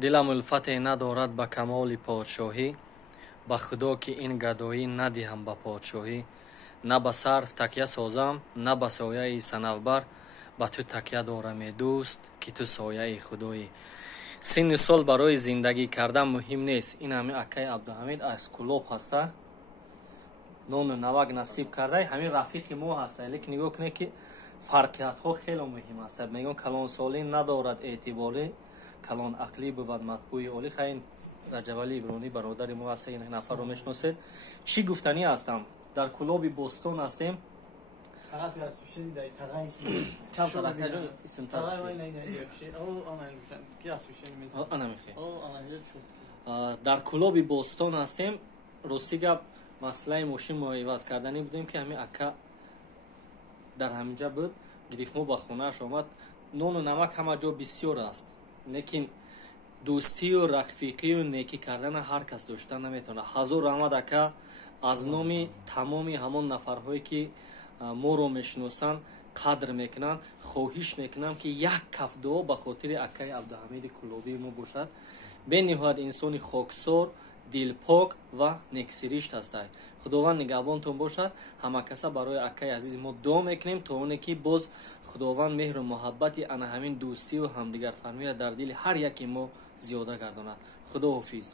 دلم الفت ندارد به کمال پادشاهی، به خدا که این گدایی ندهم به پادشاهی. نه به صرف تکیه سازم نه به سایه صنوبر، به تو تکیه دارم ای دوست که تو سایه خدایی. سن سال برای زندگی کردن مهم نیست. این همین اکای عبدالحمید از کلوب هسته، نون و نمک نصیب کرده، همین رفیق ما هسته. لیکن نگاه کنه که فرقیت ها خیلی مهم است. میگن کلان سالی ندارد اعتباری، کلان عقلی بود مطبوع عالی. خیلی رجب علی ابرانی برادر ما هست، این نفر رو میشناسید. چی گفتنی هستم؟ در کلوب بوستون هستیم. طرفی از توشنی دایی تغیی کم طرف کجا اسم طرف تغیی وای نایدی او آنها گوشن کی از توشنی میزن آنا میخی. او آنها چون در کلوب بوستون هستیم. روسیگا مسئله ماشین ما عوض کردنی بودیم که همین اکا در همینجا بود. گرفت ما با خونهش آمد. نون و نمک همه جا بسیار است، لیکن دوستی و رفیقی و نیکی کردن هر کس داشتن نمیتونه. حضور احمد اکا از نام تمامی همون نفرهایی که ما رو میشناسن قدر میکنن، خواهش میکنم که یک کف دعا به خاطر اکای عبدالحمید کلوبی ما باشد. به نهایت انسان خاکسار، دلپاک و نیکسرشت هست. خداوند نگهبانتون باشد. همه کسا برای اکای عزیز ما دعا میکنیم تا اونه که باز خداوند مهر و محبت انا همین دوستی و همدیگر فهمی در دل هر یکی ما زیاده گرداند. خدا حافظ.